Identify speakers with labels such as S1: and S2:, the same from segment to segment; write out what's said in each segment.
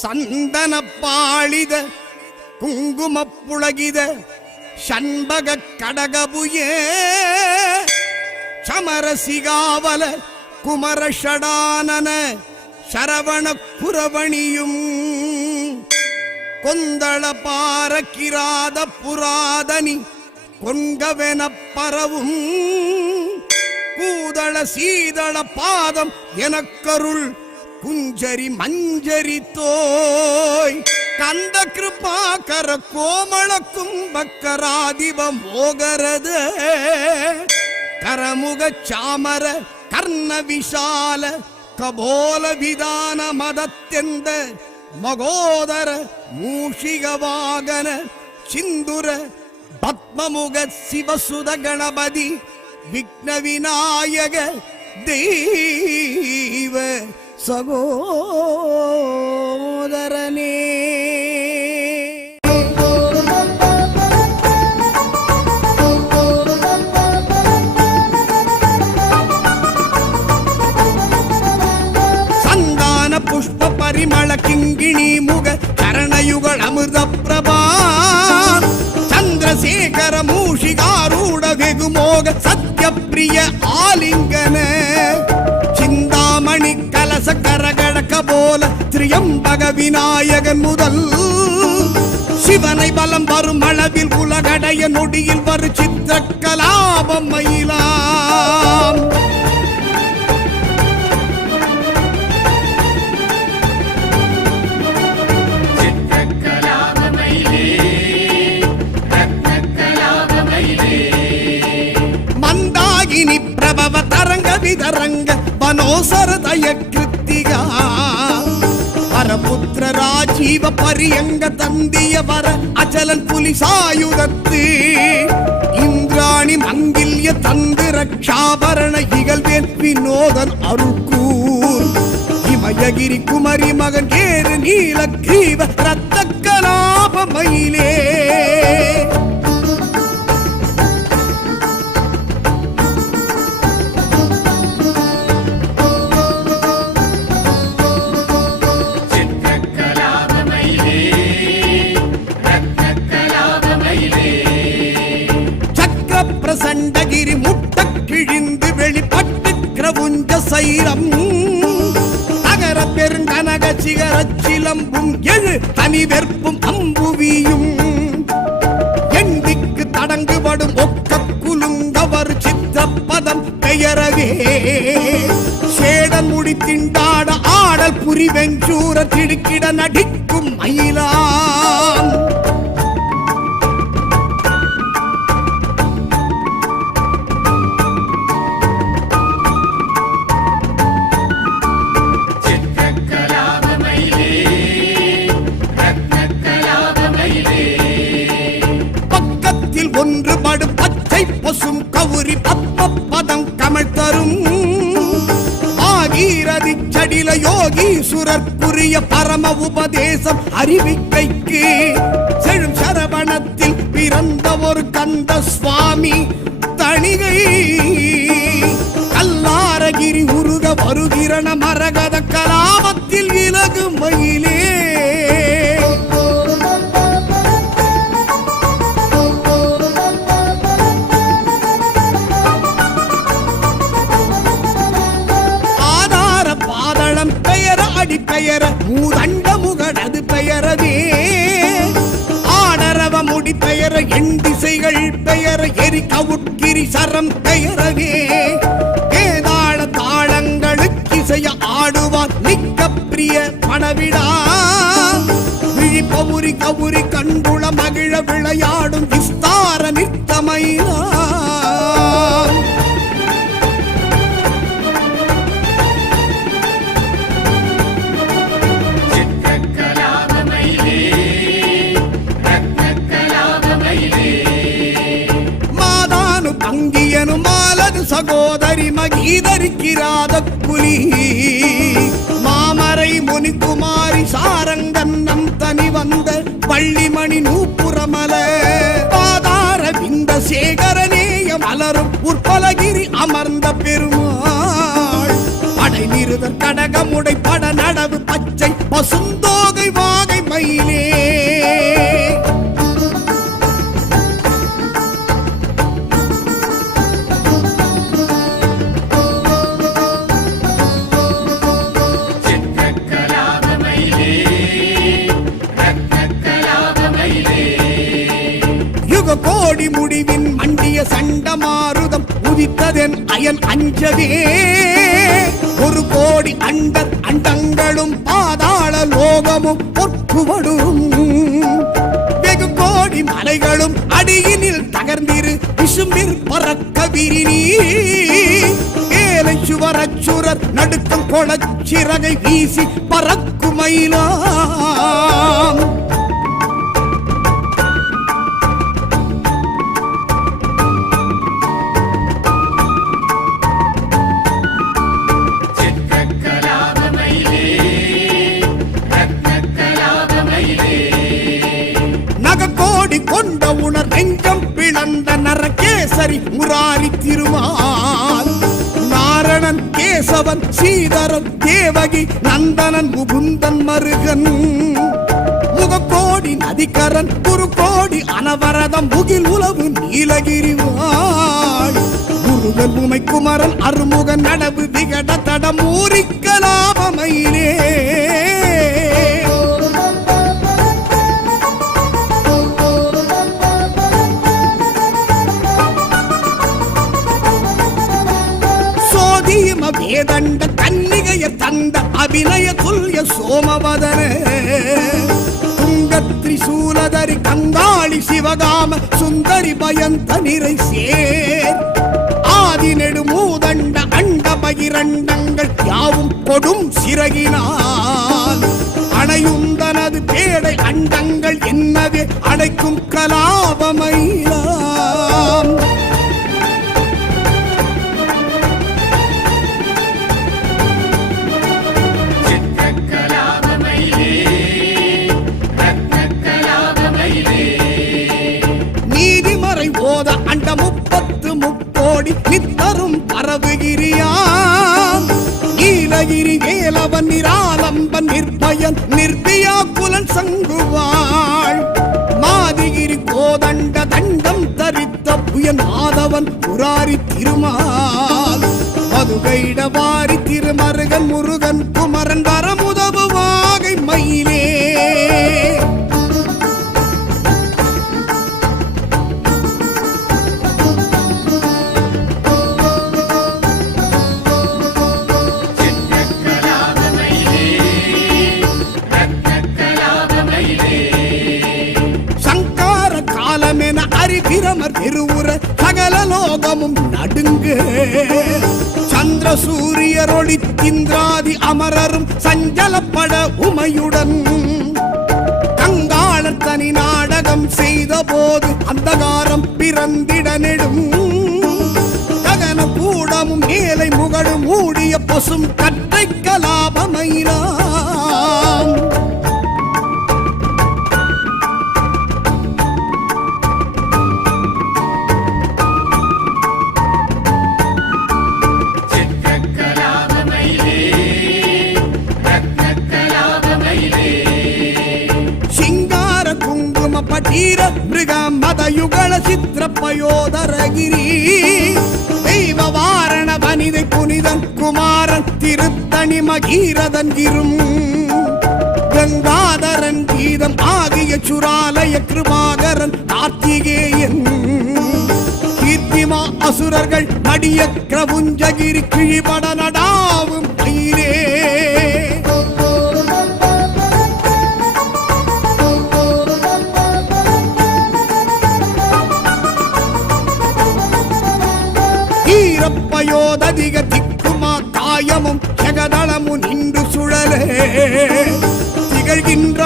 S1: சந்தன பாழித குங்குமப்புழகித சண்பக கடகபுயே சமரசிகாவல குமரஷடானன சரவண குரவணியும் கொந்தள பாரக்கிராத புராதனி கொங்கவென பரவும் கூதள சீதள பாதம் எனக்கருள் புஞ்சரி மஞ்சரி தோய். கந்த கிருபாகர கோமள கும்பக்கராதிபம் போகிறது கரமுக சாமர கர்ண விஷால கபோல விதான மதத்தெந்த மகோதர மூஷிக வாகன சிந்துர பத்மமுக சிவசுத கணபதி விக்ன விநாயக தெய்வ. సగోదరనే விநாயகன் முதல் சிவனை பலம் வரும் அளவில் உலகடைய நொடியில் வரு சித்திர கலாபம் மயிலாம் மந்தாகினி பிரபவ தரங்க விதரங்க வனோசர தய கிருத்திகா புத்திர ராஜீவ பரியங்க தந்திய வர அச்சலன் புலி சாயுதத்து இந்திராணி மங்கில்ய தந்து ரக்ஷாபரண இகழ்வேல் வினோதன் அருக்கூர் இமயகிரி குமரி மகன் கேரு நீல கிரீவ ரத்த கலாப மயிலே. பிரசண்டகிரி முட்ட கிழிந்து வெளிப்பட்டு கிரவுஞ்ச சைரம். நகர பெருங்கனக சிகர சிலம்பும் எழு தனி வெற்பும் அம்புவியும். எண்டிக்கு தடங்குபடும் ஒக்க குலுங்கவர் சித்திரப்பதம் பெயரவே. சேடன் முடி திண்டாட ஆடல் புரிவெஞ்சூர திடுக்கிட நடிக்கும் மயிலாம் பரம உபதேசம் அறிவிக்கைக்கு செழும் சரவணத்தில் பிறந்த ஒரு கந்த சுவாமி தணிகை. கல்லாரகிரி உருக வருகிறன மரகத கலாபத்தில் இலகு மயிலே. பெயர எண் திசைகள் பெயர எரி கவுட்கிரி சரம் பெயரவே. ஏதாள தாளங்களுக்கு இசைய ஆடுவார் நிக்க பிரிய பணவிடா விழி பவுரி கவுரி கண்டுள மகிழ விளையாடும் பங்கியனு மாலது சகோதரி மகீதரிக்கிறாத புலி. மாமரை முனிக்குமாரி சாரங்கன் நம் தனி வந்த பள்ளிமணி நூப்புறமல. பாதார விந்த சேகரநேய மலரும் உற்பலகிரி அமர்ந்த பெருமாள். படை நிறுதல் கடகமுடை பட நடவு பச்சை பசுந்தோகை வாகை மயிலே. சண்டமாருதம் உதித்ததென் அயன் அஞ்சவே. ஒரு கோடி அண்டர் அண்டங்களும் பாதாள லோகமும் பொற்றுவடும் வெகு கோடி மலைகளும் அடியினில் தகர்ந்திரு விசுமிர் பறக்க விரினி ஏலை சுவரச்சுரர் நடுக்கம் கொளச் சிறகை வீசி பறக்குமைலாம் நந்த நரகேசரி முராரி திருமால். நாரணன் கேசவன் சீதரன் தேவகி நந்தனன் முகுந்தன் மருகன். முகக்கோடி நதிக்கரன் குறுக்கோடி அனவரதம் முகில் உலவு நீலகிரிவாள் முருகன் உமை குமரன் அருமுகன் நடவு விகட தடம் ஊரிக்கலாபமையிலே வேதண்ட தன்னிகைய தந்த அபிநய துல்ய சோமவதன. துங்கத்ரி சூலதரி கங்காளி சிவகாம சுந்தரி பயந்த நிறை சேர். ஆதி நெடு மூதண்ட அண்ட பகிரண்டங்கள் யாவும் கொடும் சிறகினால். அணையுந்தனது பேடை அண்டங்கள் என்னவே அடைக்கும் கலாபமைலாம் நிர்பயன் நிர்பியா குலன் சங்குவாள். மாதிகிரி கோதண்ட தண்டம் தரித்த புயநாதவன் புராரி திருமால். மதுகைட வாரி திருமருகன் முருகன் குமரன் வரமுதவு வாகை மயில் சகல நடுங்கு. சந்திர சூரியரொளி இந்திராதி அமரரும் சஞ்சலப்பட உமையுடன். கங்காளர் தனி நாடகம் செய்த போது அந்தகாரம் பிறந்திட நெடும் ககன கூடமும் மேலை முகடும் மூடிய பசும் கட்டை கலாபமைலாம் குங்கும பட்டீர மிருக மதயுகள சித்திர பயோதரகிரி தெய்வ வாரண வனிதை புனிதன் குமாரன் திருத்தணி மகீரதன் இரும் கங்காதரன் கீதம் ஆகிய சுராலய கிருபாகரன் கார்த்திகேயன். கீர்த்திமா அசுரர்கள் மடிய கிரபுஞ்சகிரி கிழிபட நடாவும்.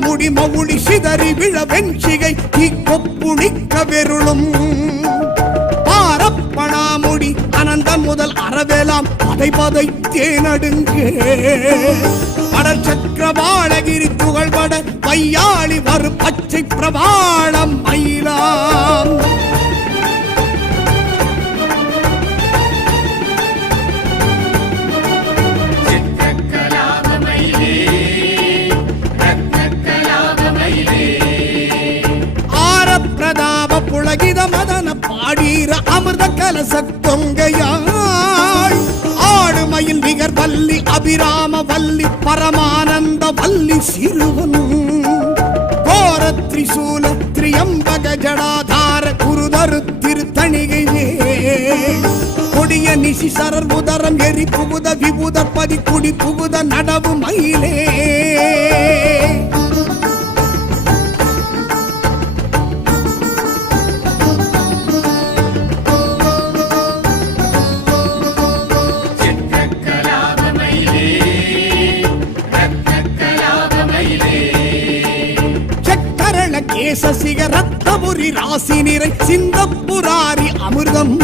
S1: முடி மவுளி சிதறி விழ வெஞ்சிகை தீக்கொப்புளிக்க வெருளும். பாரப்பணாமுடி அனந்தம் முதல் அறவேலாம் பதை பதை தேனடுங்கு. படர் சக்கரபாலகிரி துகள்பட வையாளி வரு பச்சை பிரபாளம் மயிலாம். அமிர்த ஆடுமையில் நிகர் வல்லி அபிராம வல்லி பரமானந்த வல்லி சிறுவன். கோர திரிசூல திரியம்பக ஜடாதார குருதரு திருத்தணிகையே. கொடிய நிசி சரர் உதரம் எரி புகுத விபுத பதி குடி புகுத நடவு மயிலே. கேசசிக ரத்தபுரி ராசி நிறை சிந்தப்புராரி அமிர்தம்.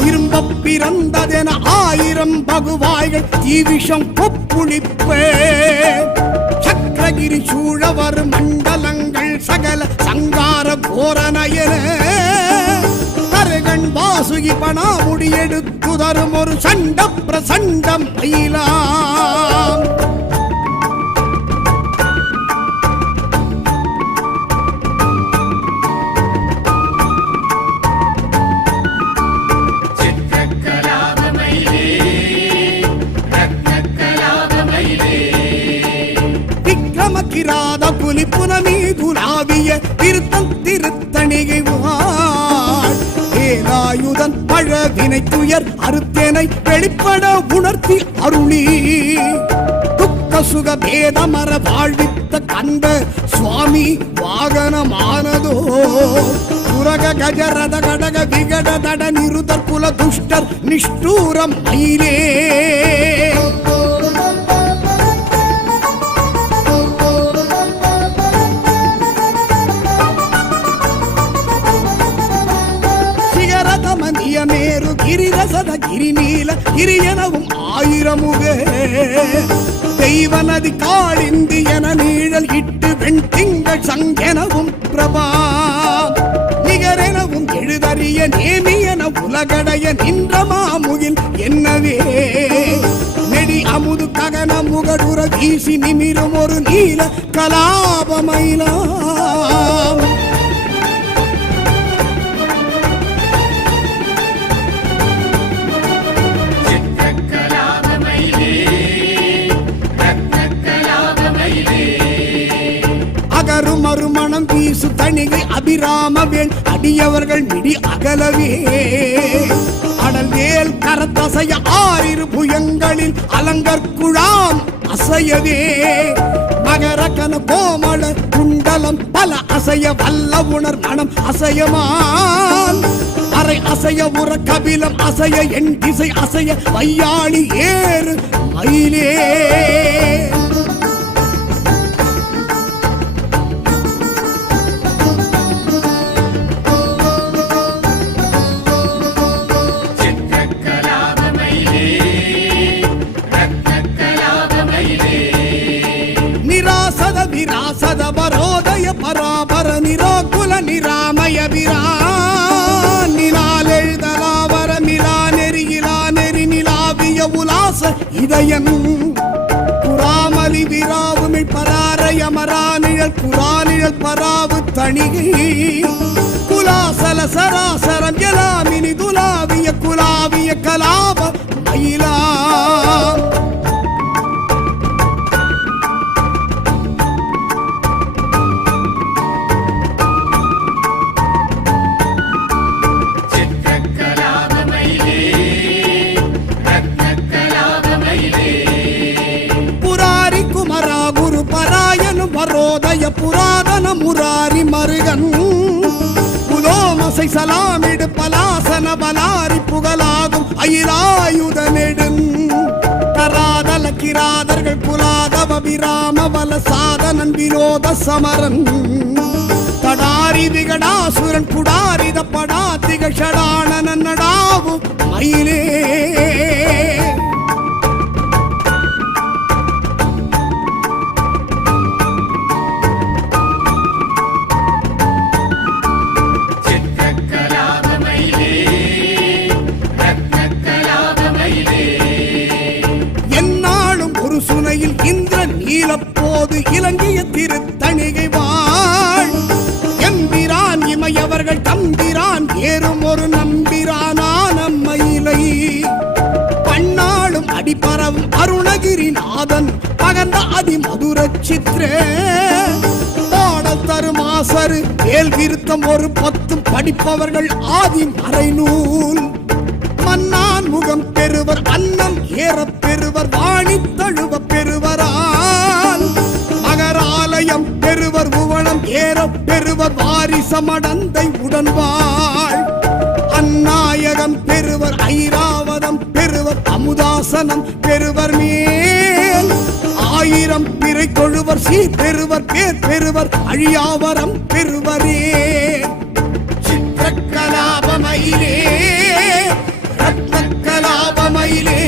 S1: திரும்ப பிறந்ததென ஆயிரம் பகுவாய்கள் தீவிஷம் கொப்புளிப்பே. சக்கரகிரி சூழவர் மண்டலங்கள் சகல சங்கார கோரநயன தருகன் வாசுகி பணாமுடி எடுத்து தரும் ஒரு சண்ட பிரசண்டம் மயிலாம். துயர் அறுத்தேனை வெளிப்பட உணர்த்தி அருளி. துக்க சுக பேதமர வாழ்வித்த கண்ட சுவாமி வாகனமானதோ. புரக கஜரத கடக விகட தட நிருதர் குல துஷ்டர் நிஷ்டூரம் மயிலே. கிரியனவும் ஆயிரமுகே. தெய்வ நதி காளிந்தி என நீழல் இட்டு வெண் திங்கள் சங்கெனவும் பிரபா. நிகரெனவும் எழுதறிய நேமியன உலகடைய நின்ற மாமுகில் என்னவே. நெடி அமுது ககன முகடுற வீசி நிமிரும் ஒரு நீல கலாபமயிலாம் அகரும் மறுமணம் வீசு தணிகை அபிராமவேல் அடியவர்கள் மிடி அகலவே. அடல் வேல் கரத்தசைய ஆறிரு புயங்களில் அலங்கர் குழாம் அசையவே. மகர கோமள குண்டலம் பல அசைய வல்ல உணர் மனம் அசையமான் அரை அசைய உற கபிலம் அசைய என் திசை அசைய வையாளி ஏறு மயிலே. இதயம் புறாமலி விராவுமிழ் பராரய மரானிழல் புறானிழல் பராவு தணிகை குலாசல சராசரம் எலாமினி துலாவிய குலாவிய கலா முராரி மருகன் புலோமசை சலாமிடு பலாசன பலாரி புகழாகும் அயிராயுத நெடுன் கராதல கிராதர்கள் புலாதவ விராம பல சாதனன் விரோத சமரன். தடாரி விகடாசுரன் புடாரித படா ஷடானன நடாவும் மயிலே. காத்து இலங்கிய திருத்தணிகை வாழ். எம்பிரான் இமையவர்கள் தம்பிரான் ஏறும் ஒரு நம்பிரானான் மயிலை. பன்னாளும் அடிப்பரவும் அருணகிரிநாதன் பகர்ந்த அதிமதுர சித்திர பாடல் ஆத்தரு மாசரு வேல் விருத்தம் ஒரு பத்தும் படிப்பவர்கள் ஆதி மறைநூல். மன்னான் முகம் பெறுவர் அன்னம் ஏற பெறுவர் வாணி தழுவ பெறுவரா. பெறுவர் உவளம் ஏறப் பெறுவர் வாரிசமடந்தை உடன்வாய் அந்நாயகம் பெறுவர் ஐராவதம் பெறுவர் அமுதாசனம் பெறுவர் மேல். ஆயிரம் பிறை கொழுவர் சீ பெறுவர் பேர் பெறுவர் அழியாவரம் பெறுவரே. சித்திரக்கலாபமயிலே ரத்னக்கலாபமயிலே சித்திரக்கலாபமயிலே ரத்னக்கலாபமயிலே